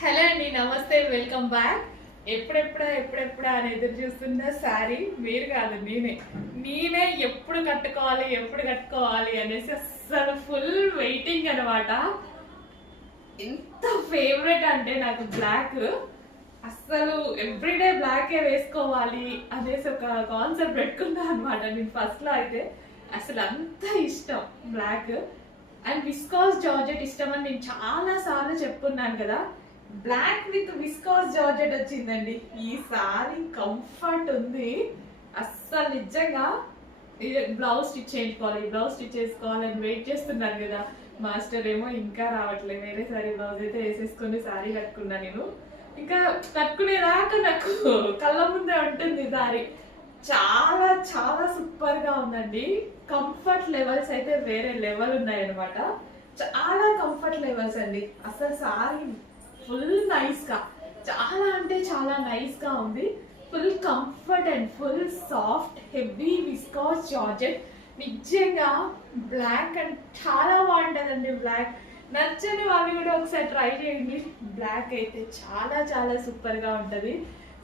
Hello అండి, నమస్తే, welcome back. ఎప్పుడెప్పుడా అని ఎదురు చూస్తున్న శారీ మీరు కాదు, నేనే ఎప్పుడు కట్టుకోవాలి అనేసి అస్సలు ఫుల్ వెయిటింగ్ అనమాట. ఎంత ఫేవరెట్ అంటే నాకు బ్లాక్, అస్సలు ఎవ్రీడే బ్లాకే వేసుకోవాలి అనేసి ఒక కాన్సెప్ట్ పెట్టుకున్నా అనమాట. నేను ఫస్ట్లో అయితే అసలు అంత ఇష్టం బ్లాక్ అండ్ విస్కాస్ జార్జెట్ ఇష్టం అని నేను చాలా సార్లు చెప్పుకున్నాను కదా. బ్లాక్ విత్ విస్కాస్ జార్జెట్ వచ్చిందండి. ఈ సారీ కంఫర్ట్ ఉంది అస్సలు. నిజంగా బ్లౌజ్ స్టిచ్ చేసుకోవాలని వెయిట్ చేస్తున్నాను కదా. మాస్టర్ ఏమో ఇంకా రావట్లేదు. వేరే సారీ బ్లౌజ్ అయితే వేసేసుకొని సారీ కట్టుకున్నా. నేను ఇంకా కట్టుకునేదాకా నాకు కళ్ళ ముందే ఉంటుంది సారీ. చాలా చాలా సూపర్ గా ఉందండి. కంఫర్ట్ లెవెల్స్ అయితే వేరే లెవెల్ ఉన్నాయన్నమాట. చాలా కంఫర్ట్ లెవెల్స్ అండి. అసలు సారీ ఫుల్ నైస్ గా, చాలా అంటే చాలా నైస్ గా ఉంది. Full comfort and full soft heavy viscous georgette. నిజంగా బ్లాక్ అండ్ చాలా బాగుంటుందండి. బ్లాక్ నచ్చని వాళ్ళు కూడా ఒకసారి ట్రై చేయండి. బ్లాక్ అయితే చాలా చాలా సూపర్ గా ఉంటుంది.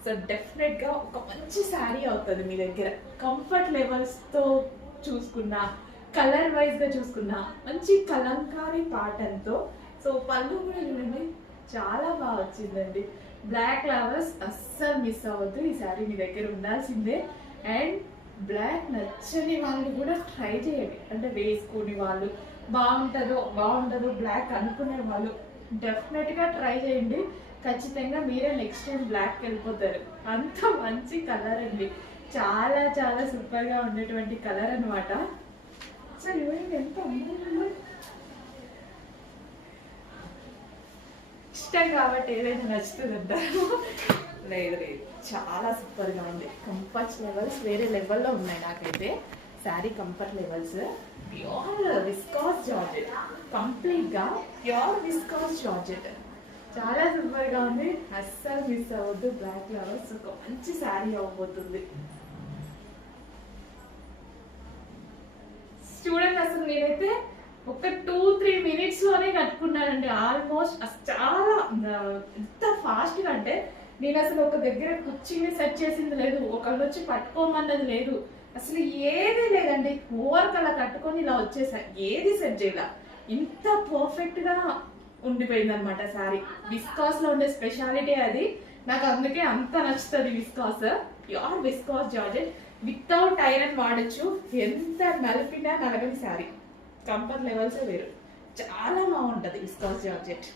సో డెఫినెట్ గా ఒక మంచి శారీ అవుతుంది మీ దగ్గర. కంఫర్ట్ లెవెల్స్ తో చూసుకున్నా, కలర్ వైజ్ గా చూసుకున్నా, మంచి కలంకారీ ప్యాటర్న్ తో. సో పళ్ళు కూడా చూడండి, చాలా బాగా వచ్చిందండి. బ్లాక్ లవర్స్ అస్సలు మిస్ అవ్వద్దు, ఈ శారీ మీ దగ్గర ఉండాల్సిందే. అండ్ బ్లాక్ నచ్చని వాళ్ళు కూడా ట్రై చేయండి. అంటే వేసుకుని వాళ్ళు బాగుండదు బ్లాక్ అనుకునే వాళ్ళు డెఫినెట్గా ట్రై చేయండి. ఖచ్చితంగా మీరే నెక్స్ట్ టైం బ్లాక్కి వెళ్ళిపోతారు. అంత మంచి కలర్ అండి, చాలా చాలా సూపర్గా ఉండేటువంటి కలర్ అనమాట. సో ఇవన్నీ ఎంత అందంగా, ఇష్టం కాబట్టి ఏదైనా నచ్చుతుంది అంటారు. లేదు, చాలా సూపర్గా ఉంది. కంఫర్ట్ లెవెల్స్ వేరే లెవెల్లో ఉన్నాయి నాకైతే. Sari comfort levels pure viscous georgette, కంప్లీట్గా ప్యూర్ విస్కాస్ జార్జెట్. చాలా సూపర్గా ఉంది, అస్సలు మిస్ అవ్వద్దు. బ్లాక్ లవర్స్ ఒక మంచి శారీ అవ్వబోతుంది. చూడండి, అసలు నేనైతే ఒక 2-3 మినిట్స్ లోనే కట్టుకున్నానండి ఆల్మోస్ట్. చాలా ఎంత ఫాస్ట్ గా అంటే నేను అసలు ఒక దగ్గర కుర్చీని సెట్ చేసింది లేదు, ఒకళ్ళు వచ్చి పట్టుకోమన్నది లేదు, అసలు ఏది లేదండి. ఓవర్కి అలా కట్టుకొని ఇలా వచ్చేసా, ఏది సెట్ చేయాల. ఇంత పర్ఫెక్ట్ గా ఉండిపోయింది అనమాట శారీ. విస్కాస్ లో ఉండే స్పెషాలిటీ అది. నాకు అందుకే అంత నచ్చుతుంది viscous. Pure viscous georgette without iron వాడచ్చు. ఎంత నలిపినా నలగని శారీ. కంఫర్ట్ లెవెల్స్ వేరు, చాలా బాగుంటుంది విస్కాస్ జార్జెట్.